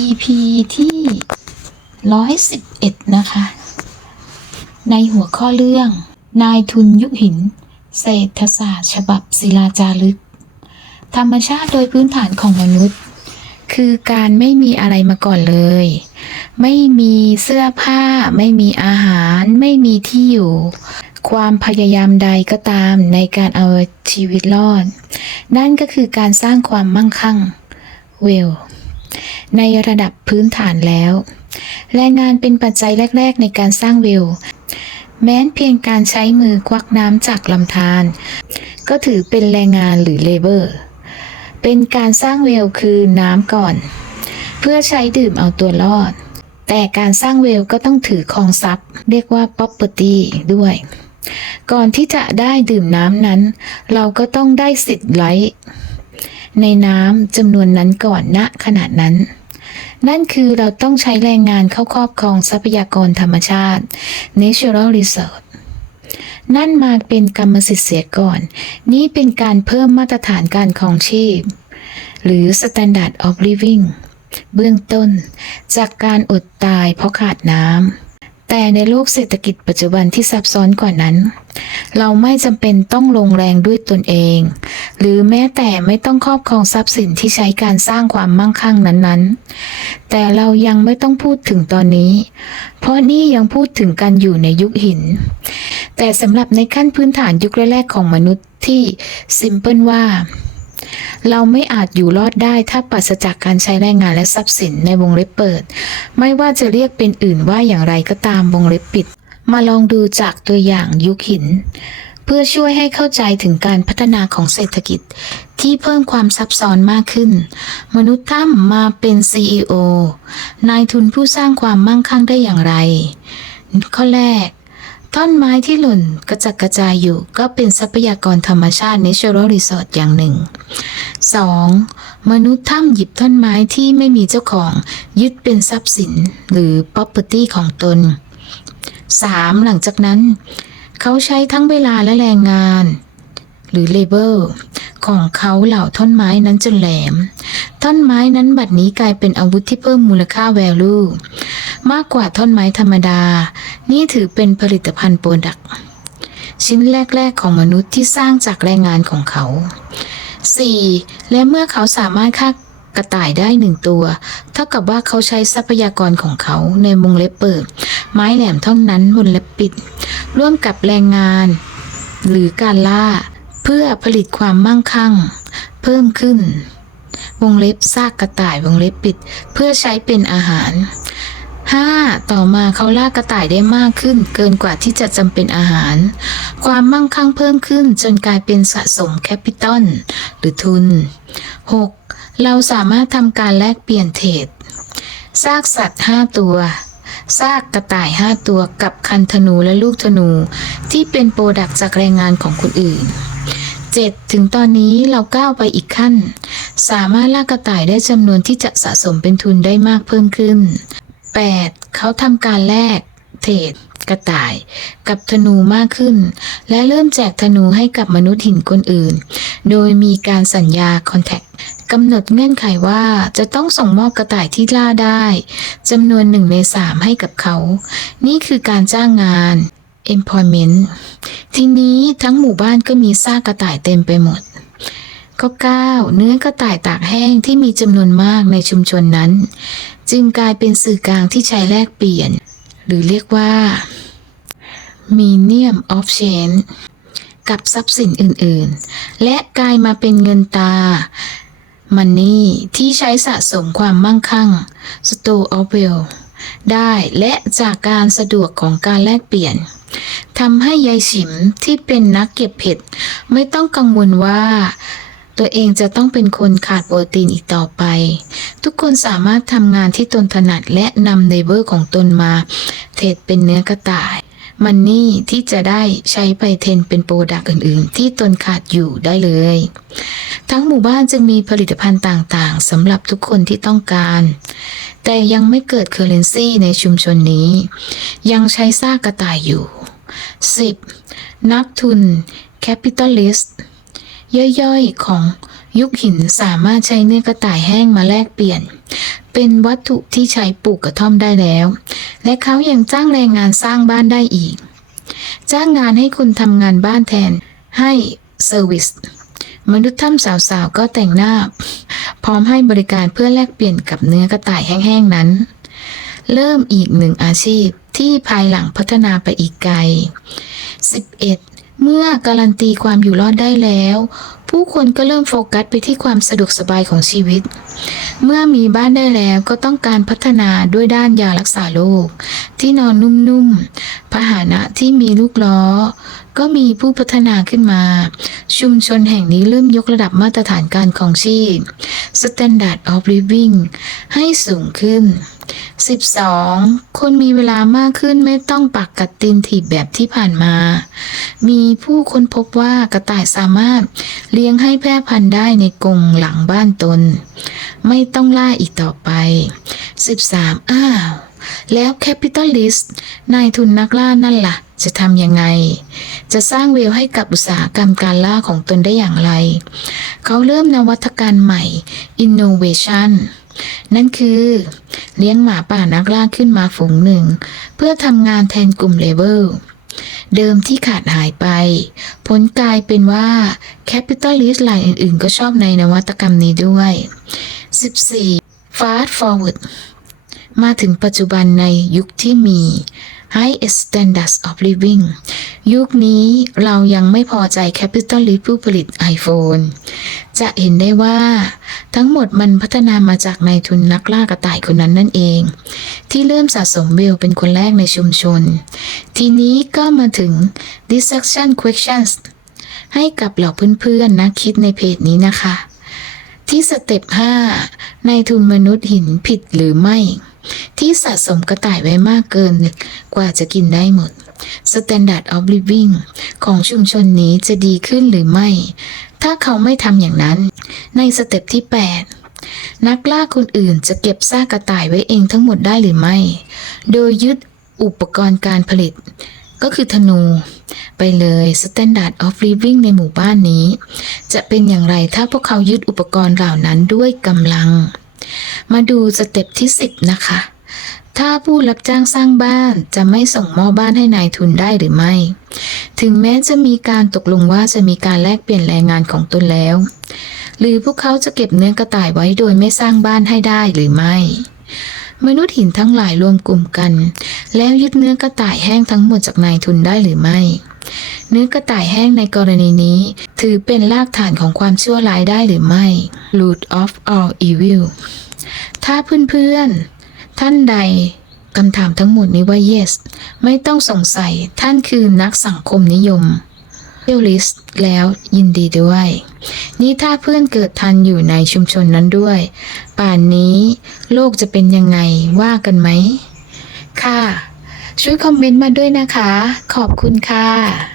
EP ที่ร้อยสิบเอ็ดนะคะ ในหัวข้อเรื่อง นายทุนยุคหิน เศรษฐศาสตร์ ฉบับศิลาจารึก ธรรมชาติโดยพื้นฐานของมนุษย์ คือการไม่มีอะไรมาก่อนเลย ไม่มีเสื้อผ้า ไม่มีอาหาร ไม่มีที่อยู่ ความพยายามใดก็ตามในการเอาชีวิตรอด นั่นก็คือการสร้างความมั่งคั่งเวล ในระดับพื้นฐานแล้ว แรงงานเป็นปัจจัยแรก ๆ ในการสร้างเวแม้นเพียงการใช้มือควักน้ำจากลำธารก็ถือเป็นแรงงานหรือเลเบอร์ เป็นการสร้างเวลคือน้ำก่อน เพื่อใช้ดื่มเอาตัวรอด แต่การสร้างเวลก็ต้องถือคองทรัพย์ เรียกว่า property ด้วย ก่อนที่จะได้ดื่มน้ำนั้น เราก็ต้องได้สิทธิ์ไลท์ ในน้ำจำนวนนั้นก่อนณขนาดนั้น นั่นคือเราต้องใช้แรงงานเข้าครอบครองทรัพยากรธรรมชาติ natural resource นั่นมาเป็นกรรมสิทธิ์เสียก่อน นี่เป็นการเพิ่มมาตรฐานการครองชีพ หรือ standard of living เบื้องต้น จากการอดตายเพราะขาดน้ำ แต่ในโลกเศรษฐกิจปัจจุบันที่ซับซ้อนกว่านั้น เราไม่จำเป็นต้องลงแรงด้วยตนเอง หรือแม้แต่ไม่ต้องครอบครองทรัพย์สินที่ใช้การสร้างความมั่งคั่งนั้นๆ แต่เรายังไม่ต้องพูดถึงตอนนี้ เพราะนี่ยังพูดถึงการอยู่ในยุคหิน แต่สำหรับในขั้นพื้นฐานยุคแรกๆของมนุษย์ที่ซิมเพิลว่า เราไม่อาจอยู่รอดได้ถ้าปราศจากการใช้แรงงานและทรัพย์สินในวงเล็บเปิด ไม่ว่าจะเรียกเป็นอื่นว่าอย่างไรก็ตามวงเล็บปิด มาลองดูจากตัวอย่างยุคหิน เพื่อช่วยให้เข้าใจถึงการพัฒนาของเศรษฐกิจ ที่เพิ่มความซับซ้อนมากขึ้น มนุษย์ถ้ำมาเป็น CEO นายทุนผู้สร้างความมั่งคั่งได้อย่างไร ข้อแรก ท่อนไม้ที่หล่นกระจัดกระจายอยู่ก็เป็นทรัพยากรธรรมชาติ natural resource อย่างหนึ่ง 2. มนุษย์ถ้ำหยิบท่อนไม้ที่ไม่มีเจ้าของ ยึดเป็นทรัพย์สินหรือ property ของตน 3. หลังจากนั้น เขาใช้ทั้งเวลาและแรงงาน หรือ labor ของเขาเหล่าท่อนไม้นั้นจนแหลม ท่อนไม้นั้นบัดนี้กลายเป็นอาวุธที่เพิ่มมูลค่า value มากกว่าท่อนไม้ธรรมดา นี่ถือเป็นผลิตภัณฑ์โปรดักชิ้นแรก ๆ ของมนุษย์ที่สร้างจากแรงงานของเขา 4. และเมื่อเขาสามารถฆ่ากระต่ายได้หนึ่งตัว เท่ากับว่าเขาใช้ทรัพยากรของเขาในวงเล็บเปิด ไม้แหลมเท่านั้นบนเล็บปิด ร่วมกับแรงงาน หรือการล่า เพื่อผลิตความมั่งคั่ง เพิ่มขึ้น วงเล็บซากกระต่ายวงเล็บปิด เพื่อใช้เป็นอาหาร 5. ต่อมาเขาล่ากระต่ายได้มากขึ้น เกินกว่าที่จะจำเป็นอาหาร ความมั่งคั่งเพิ่มขึ้นจนกลายเป็นสะสมแคปิตอลหรือทุน 6. เราสามารถทำการแลกเปลี่ยนเทรดซากสัตว์ 5 ตัวซากกระต่าย 5 ตัวกับคันธนูและลูกธนู ที่เป็นโปรดักต์จากแรงงานของคนอื่น 7. ถึงตอนนี้เราก้าวไปอีกขั้น สามารถล่ากระต่ายได้จำนวนที่จะสะสมเป็นทุนได้มากเพิ่มขึ้น 8. เขาทำการแลกเทรดกระต่ายกับธนูมากขึ้น และเริ่มแจกธนูให้กับมนุษย์หินคนอื่น โดยมีการสัญญาคอนแทคกำหนดเงื่อนไขว่าจะต้องส่งมอบกระต่ายที่ล่าได้จำนวนหนึ่งในสามให้กับเขา นี่คือการจ้างงาน employment ทีนี้ทั้งหมู่บ้านก็มีซากกระต่ายเต็มไปหมดข้อ9เนื้อกระต่ายตากแห้งที่มีจำนวนมากในชุมชนนั้น จึงกลายเป็นสื่อกลางที่ใช้แลกเปลี่ยน หรือเรียกว่า medium of change กับทรัพย์สินอื่นๆ และกลายมาเป็นเงินตา มันนี่ที่ใช้สะสมความมั่งคั่ง store of wealth ได้และจากการสะดวกของการแลกเปลี่ยนทำให้ยายฉิมที่เป็นนักเก็บเห็ด ไม่ต้องกังวลว่า ตัวเองจะต้องเป็นคนขาดโปรตีนอีกต่อไป ทุกคนสามารถทำงานที่ตนถนัดและนำเนเบอร์ของตนมา เทรดเป็นเนื้อกระต่าย มันนี่ที่จะได้ใช้ไปเทนเป็นโปรดักต์อื่น ๆ ที่ตนขาดอยู่ได้เลย ทั้งหมู่บ้านจึงมีผลิตภัณฑ์ต่างๆสำหรับทุกคนที่ต้องการ แต่ยังไม่เกิดเคอร์เรนซีในชุมชนนี้ ยังใช้ซากกระต่ายอยู่ 10. นักทุน capitalist ย่อยๆ ของยุคหินสามารถใช้เนื้อกระต่ายแห้งมาแลกเปลี่ยน เป็นวัตถุที่ใช้ปลูกกระท่อมได้แล้ว และเขายังจ้างแรงงานสร้างบ้านได้อีก จ้างงานให้คุณทำงานบ้านแทนให้เซอร์วิสมนุษย์ถ้ำสาวๆ ก็แต่งหน้า พร้อมให้บริการเพื่อแลกเปลี่ยนกับเนื้อกระต่ายแห้งๆนั้น เริ่มอีกหนึ่งอาชีพที่ภายหลังพัฒนาไปอีกไกล 11. เมื่อการันตีความอยู่รอดได้แล้ว ผู้คนก็เริ่มโฟกัสไปที่ความสะดวกสบายของชีวิต เมื่อมีบ้านได้แล้วก็ต้องการพัฒนาด้วยด้านยารักษาโรคที่นอนนุ่มๆพาหนะที่มีลูกล้อ ก็มีผู้พัฒนาขึ้นมา ชุมชนแห่งนี้เริ่มยกระดับมาตรฐานการของชีพ Standard of Living ให้สูงขึ้น 12. คนมีเวลามากขึ้นไม่ต้องปักกัดตีนถีบแบบที่ผ่านมา มีผู้ค้นพบว่ากระต่ายสามารถเลี้ยงให้แพร่พันธุ์ได้ในกรงหลังบ้านตน ไม่ต้องล่าอีกต่อไป 13. อ้าว แล้วแคปิตอลิสต์นายทุนนักล่านั่นล่ะ จะทำยังไง จะสร้างเวลให้กับอุตสาหกรรมการล่าของตนได้อย่างไร เขาเริ่มนวัตการใหม่ innovation นั่นคือ เลี้ยงหมาป่านักล่าขึ้นมาฝูงหนึ่ง เพื่อทำงานแทนกลุ่มเลเวลเดิมที่ขาดหายไป ผลกลายเป็นว่าแคปิตอลิสต์รายอื่นๆ ก็ชอบในนวัตกรรมนี้ด้วย 14. Fast Forward มาถึงปัจจุบันในยุคที่มี High Standards of Living ยุคนี้เรายังไม่พอใจ Capitalist ผู้ผลิต iPhone จะเห็นได้ว่า ทั้งหมดมันพัฒนามาจากนายทุนนักล่ากระต่ายคนนั้นนั่นเอง ที่เริ่มสะสมเวลเป็นคนแรกในชุมชน ทีนี้ก็มาถึง discussion questions ให้กับเหล่าเพื่อนๆนักคิดในเพจนี้นะคะ ที่สเต็ป5นายทุนมนุษย์หินผิดหรือไม่ ที่สะสมกระต่ายไว้มากเกินกว่าจะกินได้หมด Standard of Living ของชุมชนนี้จะดีขึ้นหรือไม่ ถ้าเขาไม่ทำอย่างนั้น ในสเต็ปที่ 8 นักล่าคนอื่นจะเก็บซากกระต่ายไว้เองทั้งหมดได้หรือไม่ โดยยึดอุปกรณ์การผลิต ก็คือธนู ไปเลย Standard of Living ในหมู่บ้านนี้ จะเป็นอย่างไรถ้าพวกเขายึดอุปกรณ์เหล่านั้นด้วยกำลัง มาดูสเต็ปที่ 10 นะคะ ถ้าผู้รับจ้างสร้างบ้านจะไม่ส่งมอบบ้านให้นายทุนได้หรือไม่ ถึงแม้จะมีการตกลงว่าจะมีการแลกเปลี่ยนแรงงานของตนแล้ว หรือพวกเขาจะเก็บเนื้อกระต่ายไว้โดยไม่สร้างบ้านให้ได้หรือไม่ มนุษย์หินทั้งหลายรวมกลุ่มกัน แล้วยึดเนื้อกระต่ายแห้งทั้งหมดจากนายทุนได้หรือไม่ เนื้อกระต่ายแห้งในกรณีนี้ ถือเป็นรากฐานของความชั่วร้ายได้หรือไม่ root of all evil ถ้าเพื่อนๆ ท่านใดคำถามทั้งหมดนี้ว่า yes ไม่ต้องสงสัยท่านคือนักสังคมนิยมเที่ยวลิสต์แล้วยินดีด้วย นี่ถ้าเพื่อนเกิดทันอยู่ในชุมชนนั้นด้วย ป่านนี้โลกจะเป็นยังไงว่ากันไหม ค่ะ ช่วยคอมเมนต์มาด้วยนะคะ ขอบคุณค่ะ